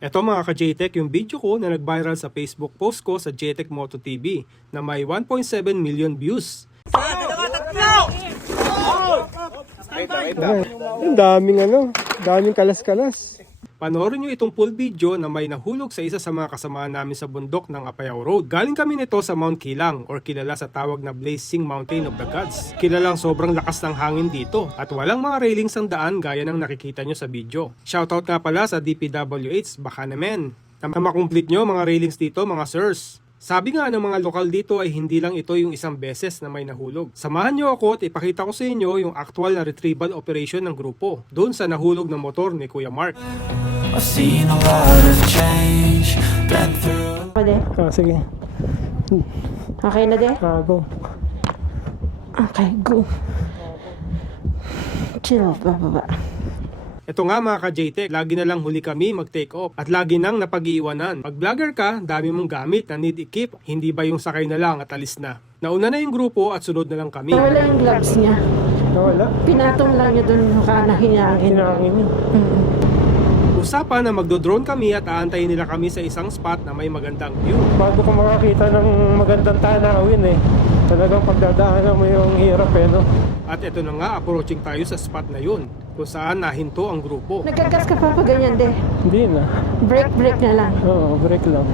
Eto mga ka-JTech, yung video ko na nag-viral sa Facebook post ko sa JTech Moto TV na may 1.7 million views. Ang daming kalas-kalas. Panoorin nyo itong full video na may nahulog sa isa sa mga kasamaan namin sa bundok ng Apayao Road. Galing kami nito sa Mount Kilang or kilala sa tawag na Blazing Mountain of the Gods. Kilalang sobrang lakas ng hangin dito at walang mga railings ang daan gaya ng nakikita nyo sa video. Shoutout nga pala sa DPWH, baka naman na makomplete nyo mga railings dito mga sirs. Sabi nga ng mga lokal dito ay hindi lang ito yung isang beses na may nahulog. Samahan nyo ako at ipakita ko sa inyo yung actual na retrieval operation ng grupo doon sa nahulog na motor ni Kuya Mark. I've seen a lot of change, been through. Sige. Okay na, de? Go. Okay, go. Chill, bababa. Ito nga mga ka-JTech, lagi na lang huli kami mag-take off at lagi nang napag-iiwanan. Pag vlogger ka, dami mong gamit na need i-keep, hindi ba yung sakay na lang at alis na. Nauna na yung grupo at sunod na lang kami. Nawala yung gloves niya. Nawala. Pinatong lang niya doon na hinangin. Hinangin niya. Usapan na magdo-drone kami at aantayin nila kami sa isang spot na may magandang view. Bago ka makakita ng magandang tanawin talagang pagdadaanan mo yung hirap no? At ito na nga, approaching tayo sa spot na yun, kung saan nahinto ang grupo. Nagkagas ka pa ganyan, de? Hindi na. Break na lang. Oo, break lang.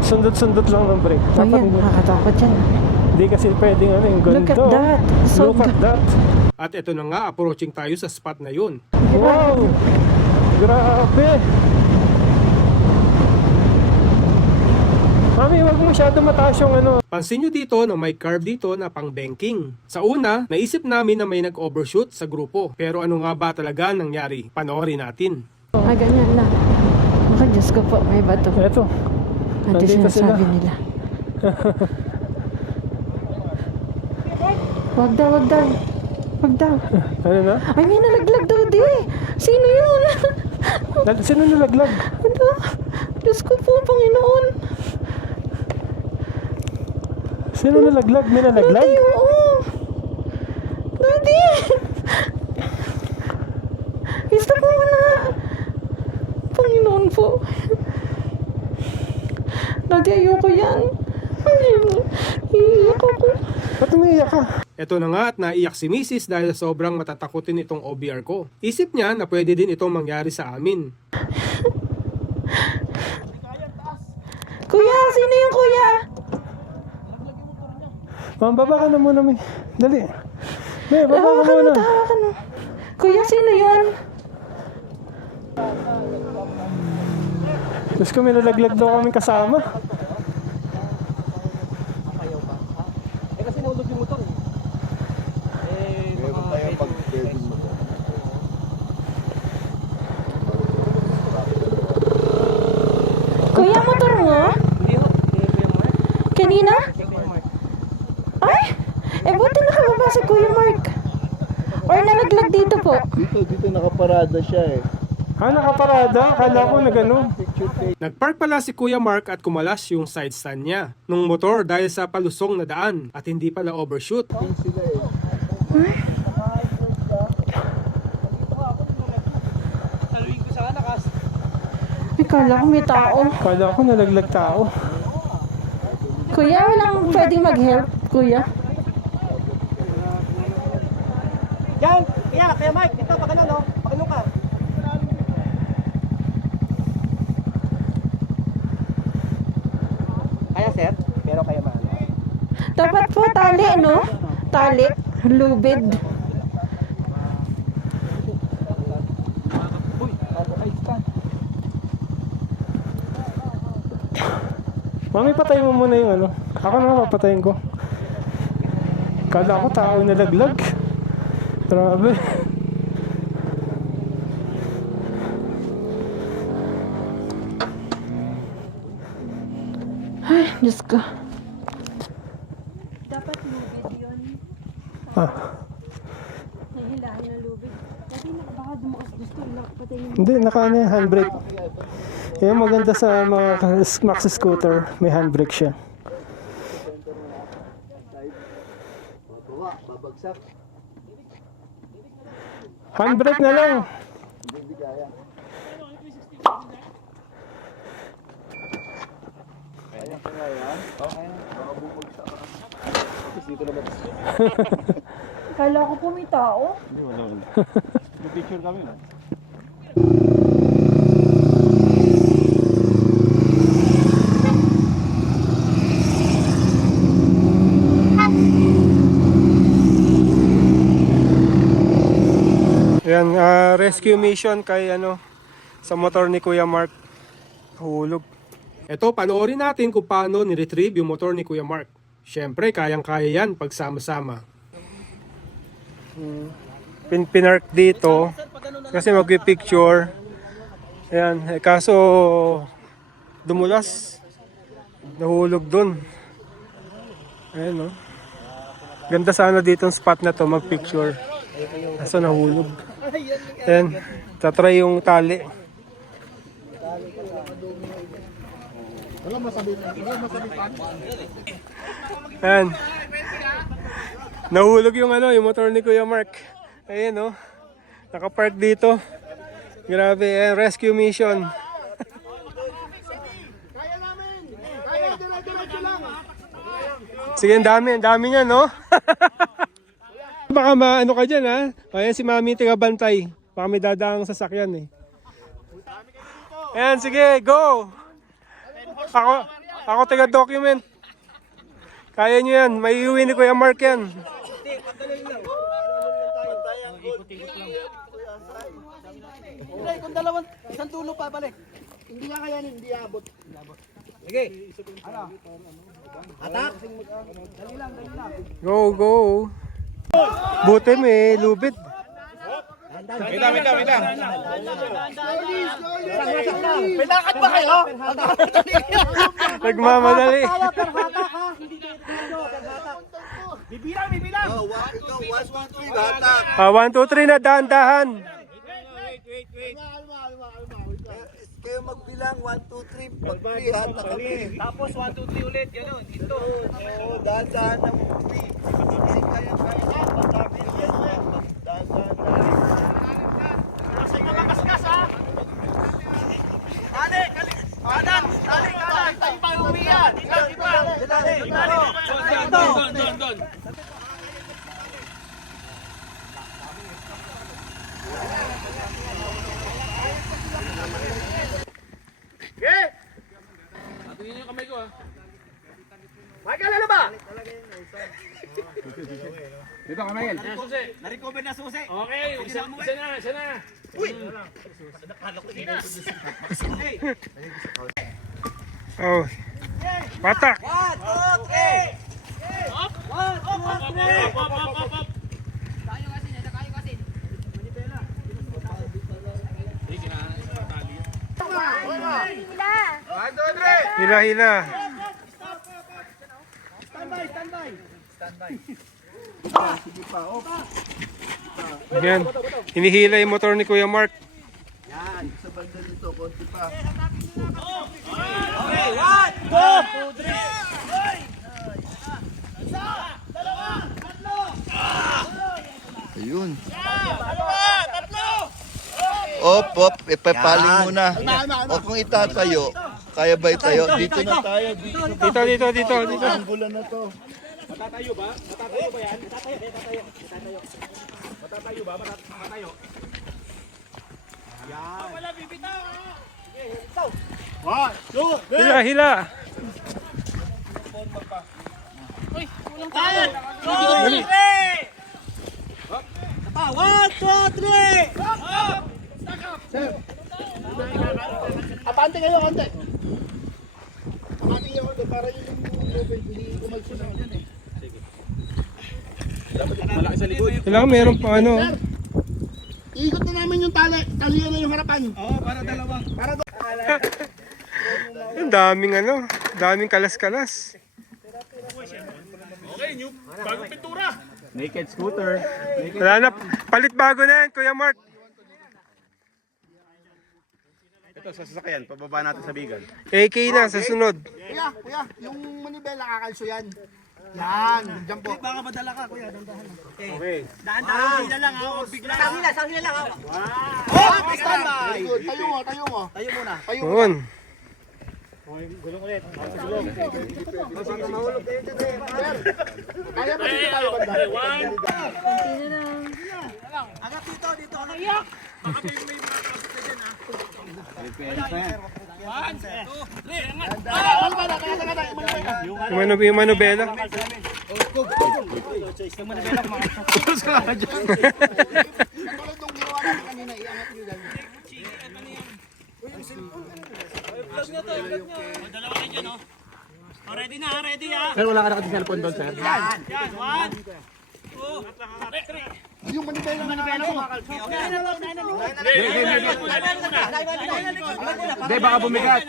Sundot-sundot lang ng break. O yan, nakakatakot yan. Hindi kasi pwedeng yung ganito. Look at that. So Look at that. At ito na nga, approaching tayo sa spot na yun. Wow! Grabe! Mami, wag masyado mataas yung Pansin nyo dito na may curve dito na pang banking. Sa una, naisip namin na may nag-overshoot sa grupo. Pero ano nga ba talaga nangyari? Panoorin natin. Ganyan na. Baka Diyos ko po, may bato. Eto. Ito Nandito sila. sinasabi nila. Wag daw. Wag daw. Ano na? Ay, may nalaglag daw, di. Sino yun? Sino nalaglag? Ano? Diyos ko po, Panginoon. Sino nalaglag? May nalaglag? Daddy, oo. Daddy. Stop mo na. Panginoon po. Daddy, ayoko yan. Iiyak ako. Ba't umiiyak ka? Ito na nga at naiyak si Mrs. dahil sobrang matatakotin itong OBR ko. Isip niya na pwede din itong mangyari sa amin. Kuya, sino yung kuya? Baba ka na muna, may. Dali. May, baba ka muna. Tawakan mo. Kuya, sino yun? Diyos ko, may nalaglag daw kaming kasama. Kuya, motor mo? Kanina? Ay! Buti nakababa si Kuya Mark. Or nalaglag dito po. Dito nakaparada siya Nakaparada? Akala ko na gano'n. Nagpark pala si Kuya Mark at kumalas yung side stand niya nung motor dahil sa palusong na daan at hindi pala overshoot. Kala ko may tao. Akala ko nalaglag tao. Kuya, walang pwedeng mag-help, kuya. Yan! Kaya Mike, ito, pag ano, no? Pag ano ka? Kaya, sir? Pero kaya ba? Dapat po tali, no? Tali. Lubid. Mami, patay mo muna yung Ako na papatayin ko. Kala ko tao nalaglag. Grabe. Ay, Diyos ko. Dapat lubid yun. Nahihilaan na lubid. Kasi baka dumakas gusto. Patay yung Hindi, yung handbrake. Yung maganda sa mga maxi scooter, may handbrake siya. Handbrake na lang. Kala ko po may tao. Hindi, wala. Picture kami. Ayan, rescue mission kay sa motor ni Kuya Mark. Hulog. Eto, panoorin natin kung paano ni-retrieve yung motor ni Kuya Mark. Siyempre, kayang-kaya yan pagsama-sama. Pinark dito kasi magpi-picture. Ayan, kaso dumulas. Nahulog dun. Ayan, no. Ganda sana dito ang spot na to mag-picture. Kaso nahulog. Ayan, tatry yung tali. Ayan. Nahulog yung yung motor ni Kuya Mark. Ayan, no. Nakapark dito. Grabe, rescue mission. Sige, ang dami niya, no? Baka maano ka dyan, ha? Ayan si Mami taga-bantay. Baka may dadaang sasakyan, eh. Ayan, sige, go! Ako taga-document. Kaya nyo yan. May iuwi ni Kuya Mark yan. Hindi, kung isang tulo pa balik. Hindi nga kayanin, hindi abot. Sige. Ano? Atak? Dali lang. Go, go! Buti may lubid. Wait lang. Pinakad ba kayo? Nagmamadali. Bibilang. 1, 2, 3 na dahan-dahan. Kayo magbilang, 1, 2, 3, pag-3, hatak kami. Tapos 1, 2, 3 ulit, gano'n. Dito. Oo, dahan-dahan ng 3. Kasi kaya-kaya na, matapin yan. Dahan-dahan. Kasi mga kaskas, ha? Dali. Tayo pa umiyan. Dito. Michael, ano ba? Dito ka, Mael. Na-recover na susi. Okay, isa na. Uy! Oh. Patak. 1, 2, 3! Hila-hila. Standby. Yan. Hinihila yung motor ni Kuya Mark. Yan, sa banda nito, konti pa. Okay, 1, 2, 3! Ayun. Op, ipapaling muna. O kung itatayo, kaya ba itayo? Dito na tayo. Dito. Ang bulan na to. Matatayo ba yan? Matatayo ba? Yan. Wala bibitaw. Sige, bitaw. 1, 2, Hila-hila. Kaya! 2, 3! 1, 2, 3! Apante kayo, konti. Apante kayo, konti. Para yung lubid, hindi kumalso na yan eh. malaki sa likod. Kailangan meron pa Ikot na namin yung talian na yung harapan. Oo, para dalawa. Ang daming kalas-kalas. Okay, new bagong pintura. Naked scooter. Wala na, palit bago na yan, Kuya Mark. Ito sa sasakyan, pababa natin sa bigan. AK na, sa sunod. Kuya, yung manibela kakalso yan. Yan, dyan po. Baka madala ka, kuya. Dandahan. Okay. Dahan-dahan lang, ha? Bigla. Sangila lang, ha? Oh, 1, 2, 3! Standby! Tayo mo. Tayo muna. Yun. Kaya pa dito tayo banda. Konti na lang. Angat dito. Yung manubela. Katulad nung ginawa natin kanina, iangat nyo lang. Yung manibela na Hindi, baka bumigat.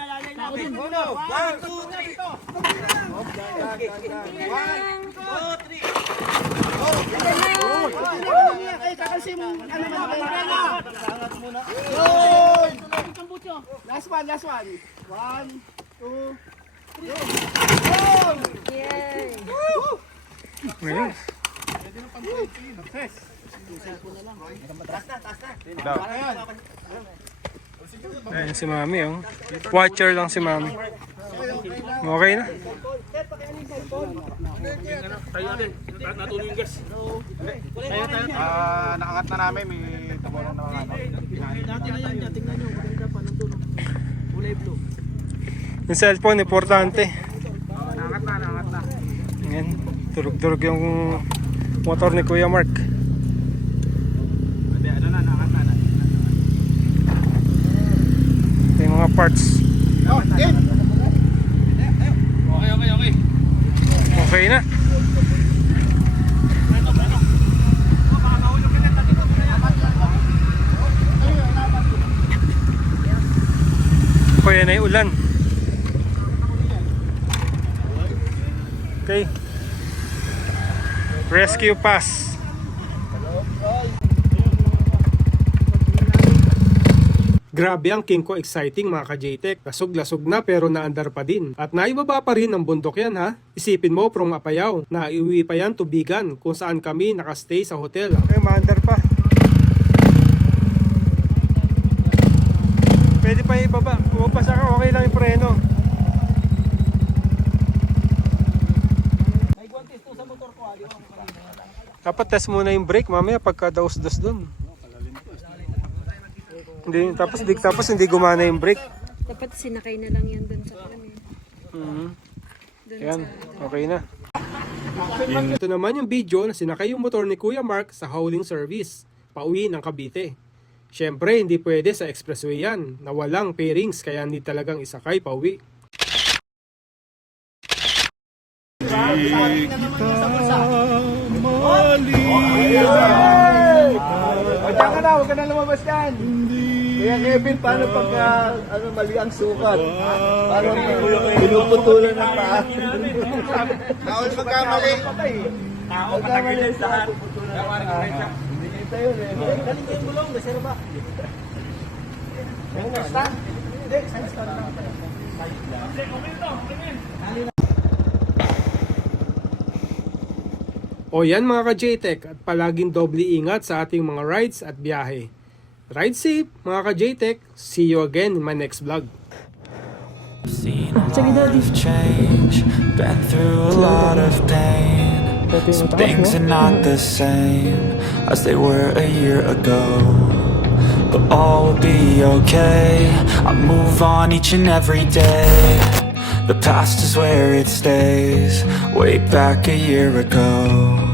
Last one. 1, 2, Ayun. Ayan si Mami, oh. Watcher lang si Mami. Okay na. Nakakat na namin, may tumulong na mga ano. Yung cellphone, importante. Nakakat na. Ayan. Turog-turog yung motor ni Kuya Mark. Hindi, ano na, nakakat na. Ito yung mga parts. Okay na. Kuya na yung ulan. Okay. Rescue pass. Grabe ang King Ko exciting mga ka-JTech. Lasog-lasog na pero naandar pa din. At naibaba pa rin ang bundok yan ha. Isipin mo from Apayao na iuwi pa yan Tubigan kung saan kami nakastay sa hotel. Okay, maandar pa. Pwede pa ibaba. Pumapasa ka, okay lang yung preno. Dapat test muna yung brake mamaya pagka daos-dos dun. Hindi, tapos hindi gumana yung brake. Dapat sinakay na lang yan dun sa kanya. Dun Yan, okay na. Ito naman yung video na sinakay yung motor ni Kuya Mark sa hauling service, pauwi ng Cavite. Syempre, hindi pwede sa expressway yan, na walang pairings kaya hindi talagang isakay pauwi. Diyan ka na, huwag ka na lumabas yan. Kaya Kevin, paano pagka mali ang sukat? Paano pinuputulan ng paa? Bawal magkamali. Magkamali sa lahat. Hindi kita yun eh. Galing ko yung gulong, desero ba? Stand? Hindi, science stand lang. O yan mga ka-JTech at palaging doble ingat sa ating mga rides at biyahe. Ride safe mga ka-JTech. See you again in my next vlog. Seen a lot of change, been through a lot of pain. Some things are not the same as they were a year ago, but all will be okay. I move on each and every day. The past is where it stays, way back a year ago.